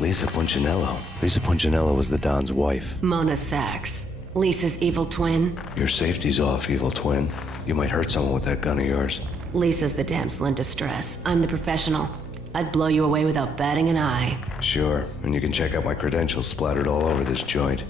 Lisa Punchinello. Lisa Punchinello was the Don's wife. Mona Sachs. Lisa's evil twin. Your safety's off, evil twin. You might hurt someone with that gun of yours. Lisa's the damsel in distress. I'm the professional. I'd blow you away without batting an eye. Sure, and you can check out my credentials splattered all over this joint.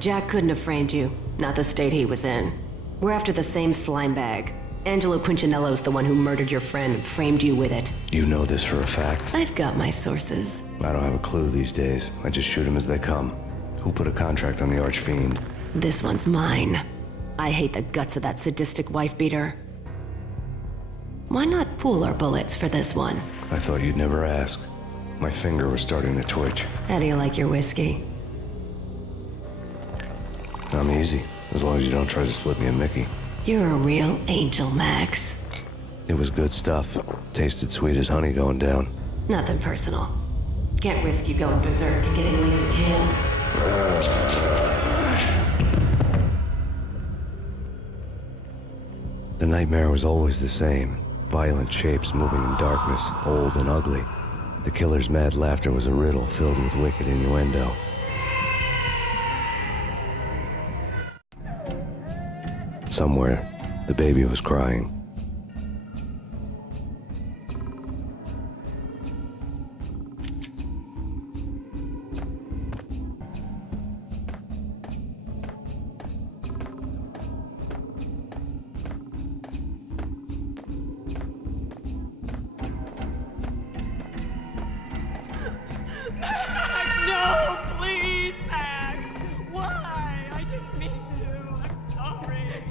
Jack couldn't have framed you. Not the state he was in. We're after the same slime bag. Angelo Punchinello's the one who murdered your friend and framed you with it. You know this for a fact. I've got my sources. I don't have a clue these days. I just shoot them as they come. Who put a contract on the Archfiend? This one's mine. I hate the guts of that sadistic wife-beater. Why not pool our bullets for this one? I thought you'd never ask. My finger was starting to twitch. How do you like your whiskey? I'm easy, as long as you don't try to slip me a Mickey. You're a real angel, Max. It was good stuff. Tasted sweet as honey going down. Nothing personal. Can't risk you going berserk and getting Lisa killed. The nightmare was always the same. Violent shapes moving in darkness, old and ugly. The killer's mad laughter was a riddle filled with wicked innuendo. Somewhere, the baby was crying. No, please, Max! Why? I didn't mean to. I'm sorry.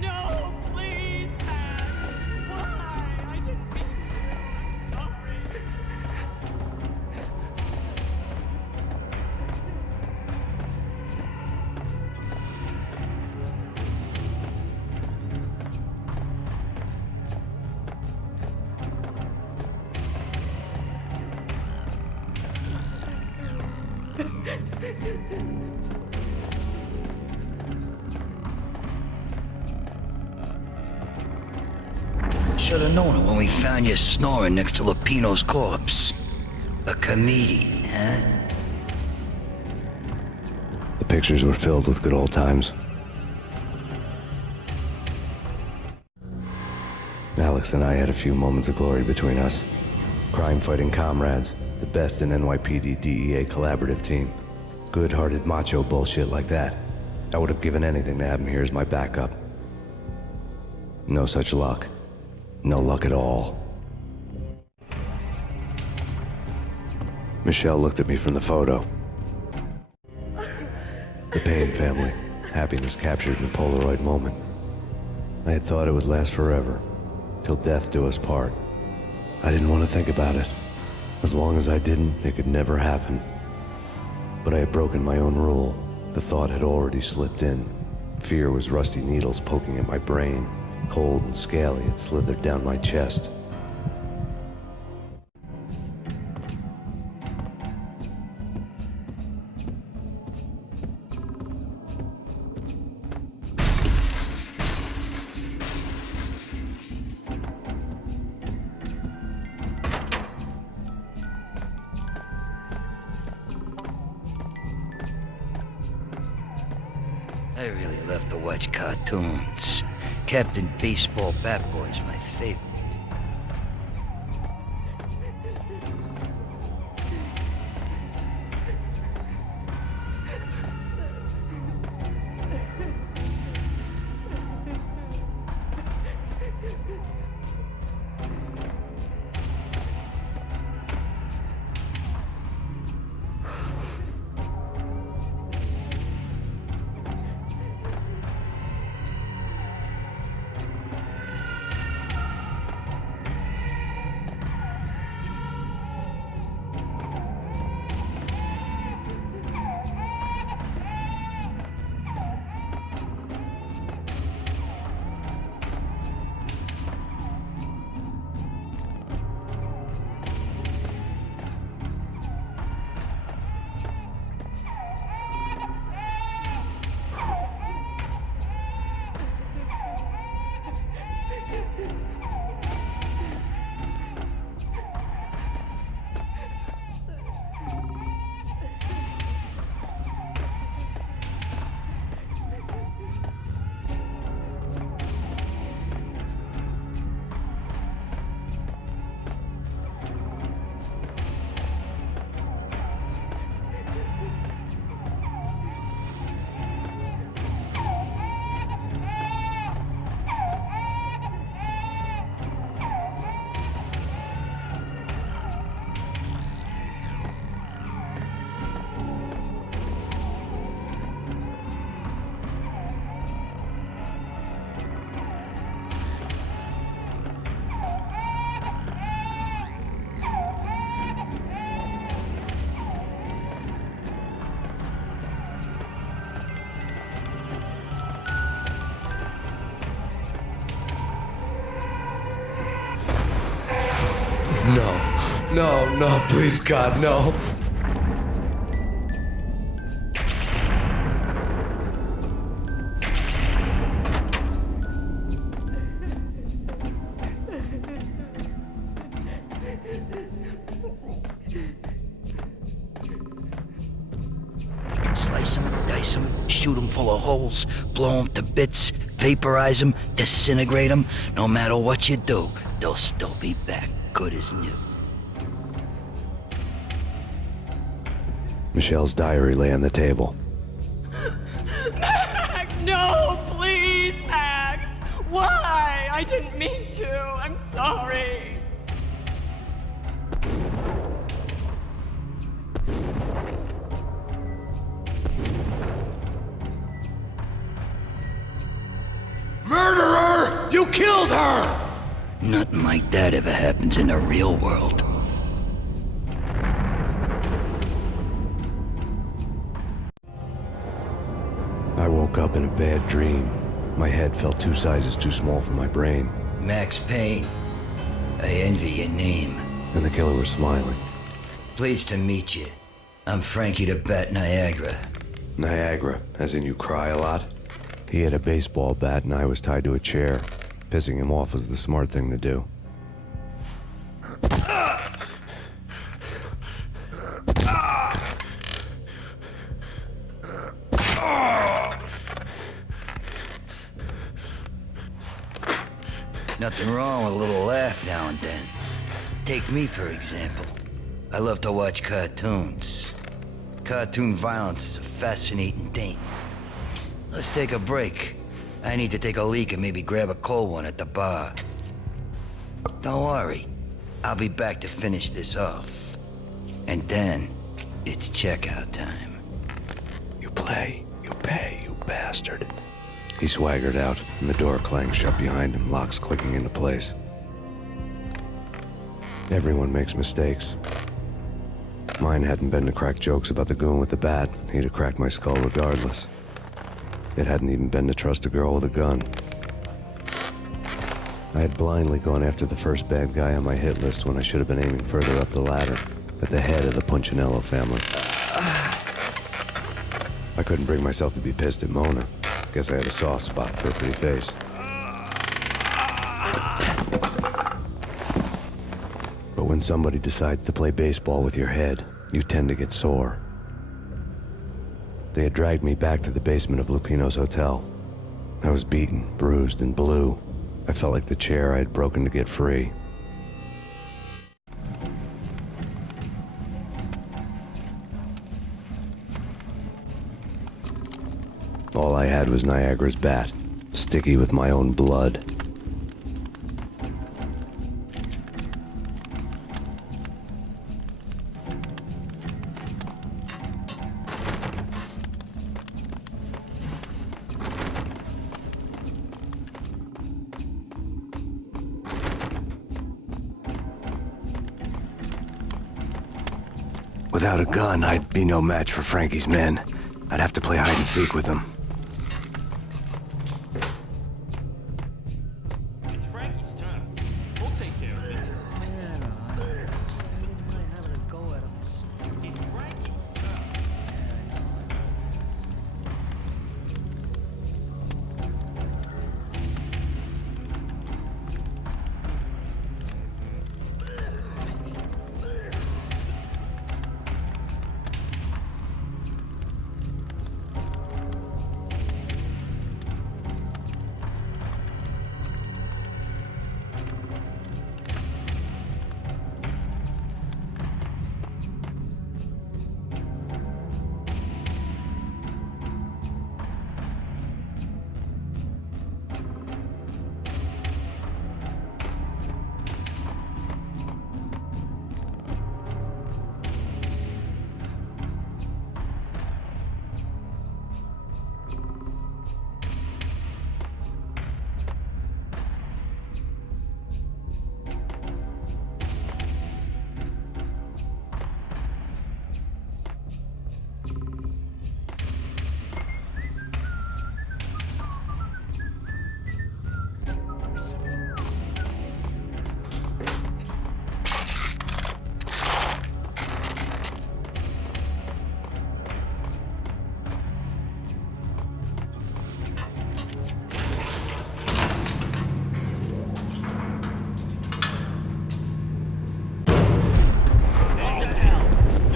No, please, Max! Why? I didn't mean to. I'm sorry. Should have known it when we found you snoring next to Lupino's corpse. A comedian, huh? The pictures were filled with good old times. Alex and I had a few moments of glory between us. Crime-fighting comrades, the best in NYPD DEA collaborative team. Good-hearted macho bullshit like that. I would have given anything to have him here as my backup. No such luck. No luck at all. Michelle looked at me from the photo. The Payne family. Happiness captured in a Polaroid moment. I had thought it would last forever, till death do us part. I didn't want to think about it. As long as I didn't, it could never happen. But I had broken my own rule. The thought had already slipped in. Fear was rusty needles poking at my brain. Cold and scaly, it slithered down my chest. I really love to watch cartoons. Captain Baseball Bat Boy's my favorite. No, please, God, no. Slice them, dice them, shoot them full of holes, blow them to bits, vaporize them, disintegrate them. No matter what you do, they'll still be back, good as new. Michelle's diary lay on the table. Max, no, please, Max. Why? I didn't mean to. I'm sorry. Murderer! You killed her! Nothing like that ever happens in the real world. I woke up in a bad dream. My head felt 2 sizes too small for my brain, Max Payne, I envy your name. and the killer was smiling. Pleased to meet you. I'm Frankie the Bat Niagara. Niagara, as in you cry a lot? He had a baseball bat and I was tied to a chair. Pissing him off was the smart thing to do. Nothing wrong with a little laugh now and then. Take me, for example. I love to watch cartoons. Cartoon violence is a fascinating thing. Let's take a break. I need to take a leak and maybe grab a cold one at the bar. Don't worry. I'll be back to finish this off. And then, it's checkout time. You play, you pay, you bastard. He swaggered out, and the door clanged shut behind him, locks clicking into place. Everyone makes mistakes. Mine hadn't been to crack jokes about the goon with the bat. He'd have cracked my skull regardless. It hadn't even been to trust a girl with a gun. I had blindly gone after the first bad guy on my hit list when I should have been aiming further up the ladder, at the head of the Punchinello family. I couldn't bring myself to be pissed at Mona. Guess I had a soft spot for a pretty face. But when somebody decides to play baseball with your head, you tend to get sore. They had dragged me back to the basement of Lupino's hotel. I was beaten, bruised, and blue. I felt like the chair I had broken to get free. All I had was Niagara's bat, sticky with my own blood. Without a gun, I'd be no match for Frankie's men. I'd have to play hide and seek with them. It's Frankie's turf. We'll take care of it. Having a go at us. It's Frankie's turf.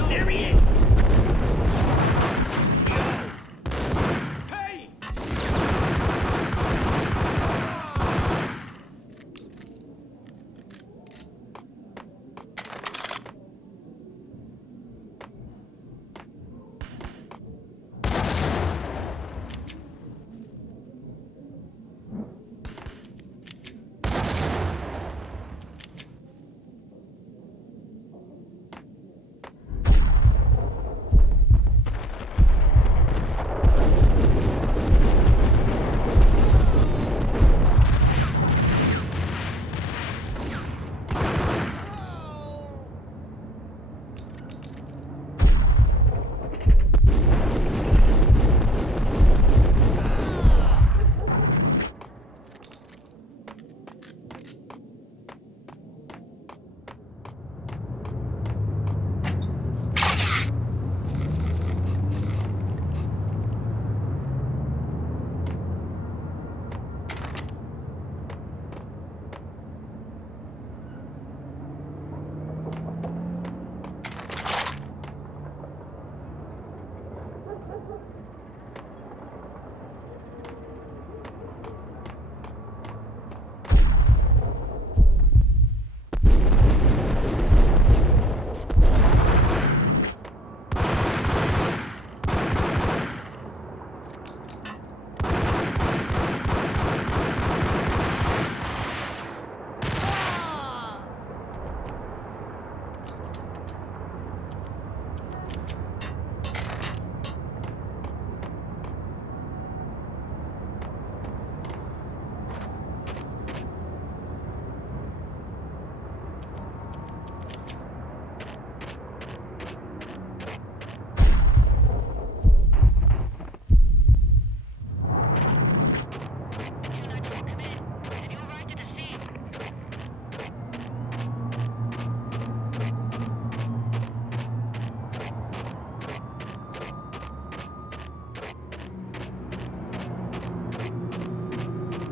There he is! Payne!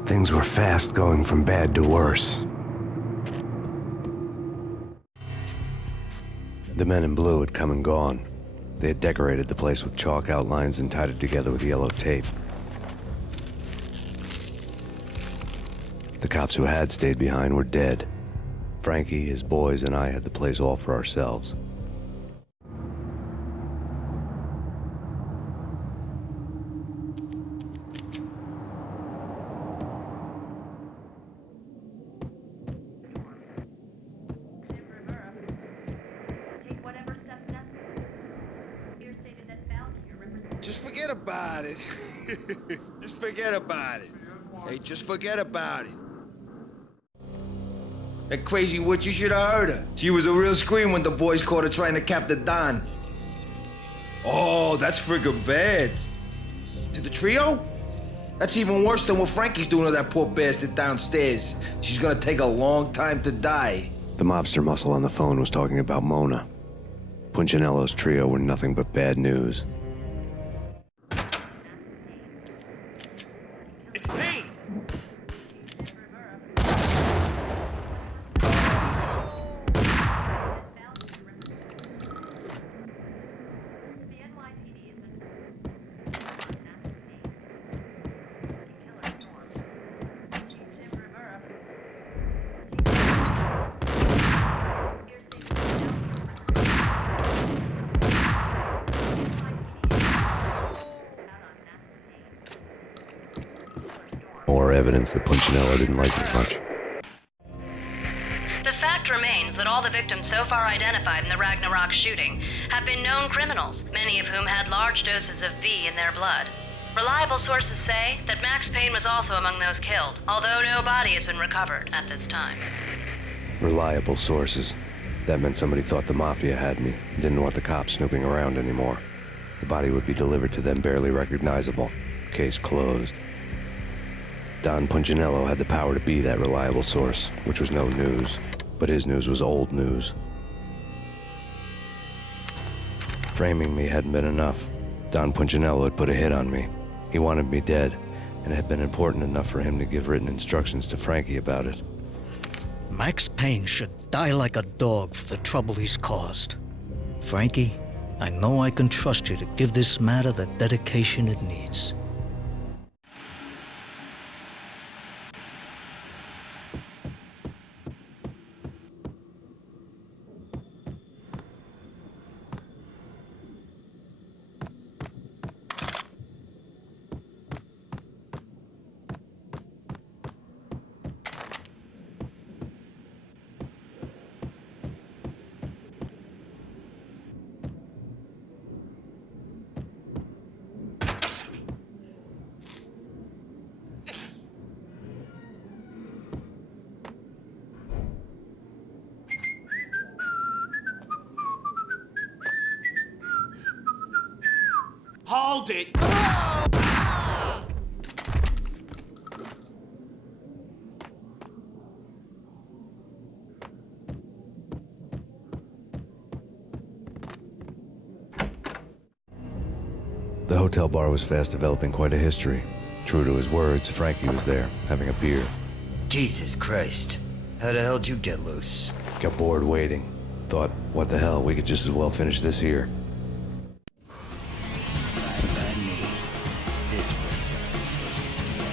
Things were fast going from bad to worse. The men in blue had come and gone. They had decorated the place with chalk outlines and tied it together with yellow tape. The cops who had stayed behind were dead. Frankie, his boys, and I had the place all for ourselves. Just forget about it. Just forget about it. Hey, just forget about it. That crazy witch, you should have heard her. She was a real scream when the boys caught her trying to cap the Don. Oh, that's friggin' bad. To the trio? That's even worse than what Frankie's doing to that poor bastard downstairs. She's gonna take a long time to die. The mobster muscle on the phone was talking about Mona. Punchinello's trio were nothing but bad news. It's Payne! More evidence that Punchinello didn't like me much. The fact remains that all the victims so far identified in the Ragnarok shooting have been known criminals, many of whom had large doses of V in their blood. Reliable sources say that Max Payne was also among those killed, although no body has been recovered at this time. Reliable sources. That meant somebody thought the Mafia had me, didn't want the cops snooping around anymore. The body would be delivered to them barely recognizable. Case closed. Don Punchinello had the power to be that reliable source, which was no news. But his news was old news. Framing me hadn't been enough. Don Punchinello had put a hit on me. He wanted me dead, and it had been important enough for him to give written instructions to Frankie about it. Max Payne should die like a dog for the trouble he's caused. Frankie, I know I can trust you to give this matter the dedication it needs. Hold it! The hotel bar was fast developing quite a history. True to his words, Frankie was there, having a beer. Jesus Christ. How the hell did you get loose? Got bored waiting. Thought, what the hell, we could just as well finish this here. Fine by me. This works out as fast as we go.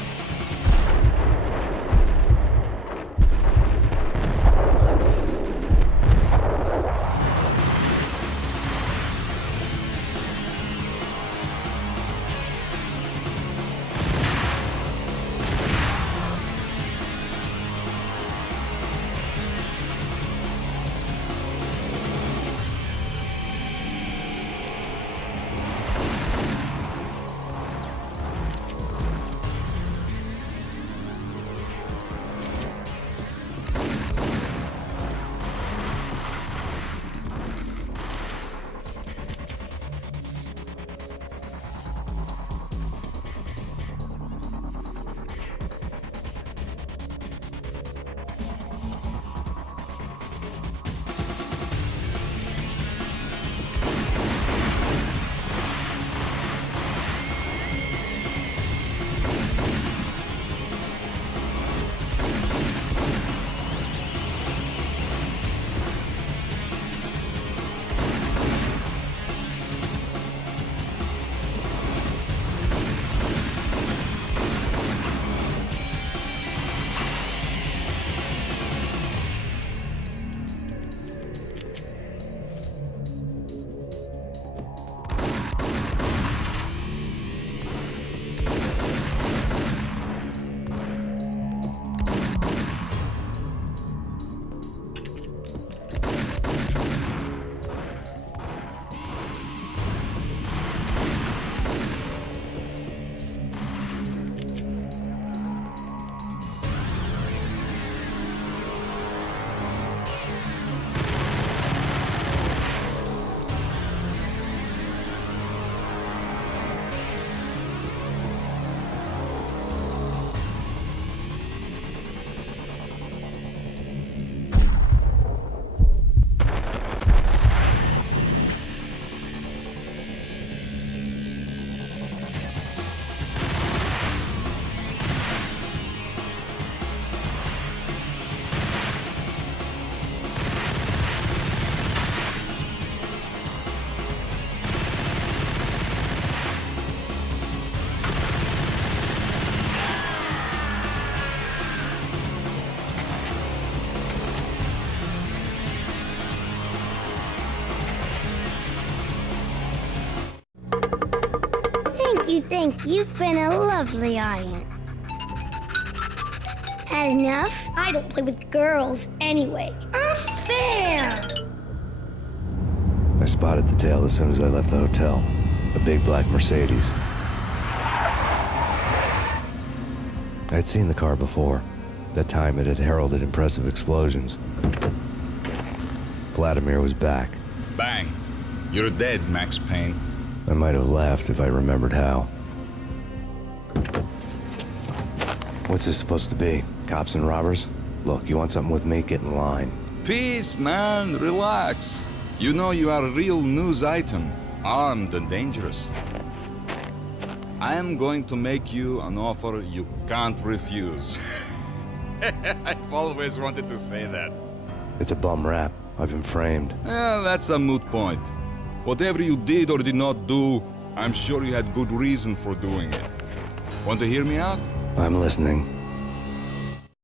think you've been a lovely aunt. Had enough? I don't play with girls anyway. Unfair! I spotted the tail as soon as I left the hotel. A big black Mercedes. I'd seen the car before. That time it had heralded impressive explosions. Vladimir was back. Bang. You're dead, Max Payne. I might have laughed if I remembered how. What's this supposed to be? Cops and robbers? Look, you want something with me? Get in line. Peace, man. Relax. You know you are a real news item. Armed and dangerous. I am going to make you an offer you can't refuse. I've always wanted to say that. It's a bum rap. I've been framed. That's a moot point. Whatever you did or did not do, I'm sure you had good reason for doing it. Want to hear me out? I'm listening.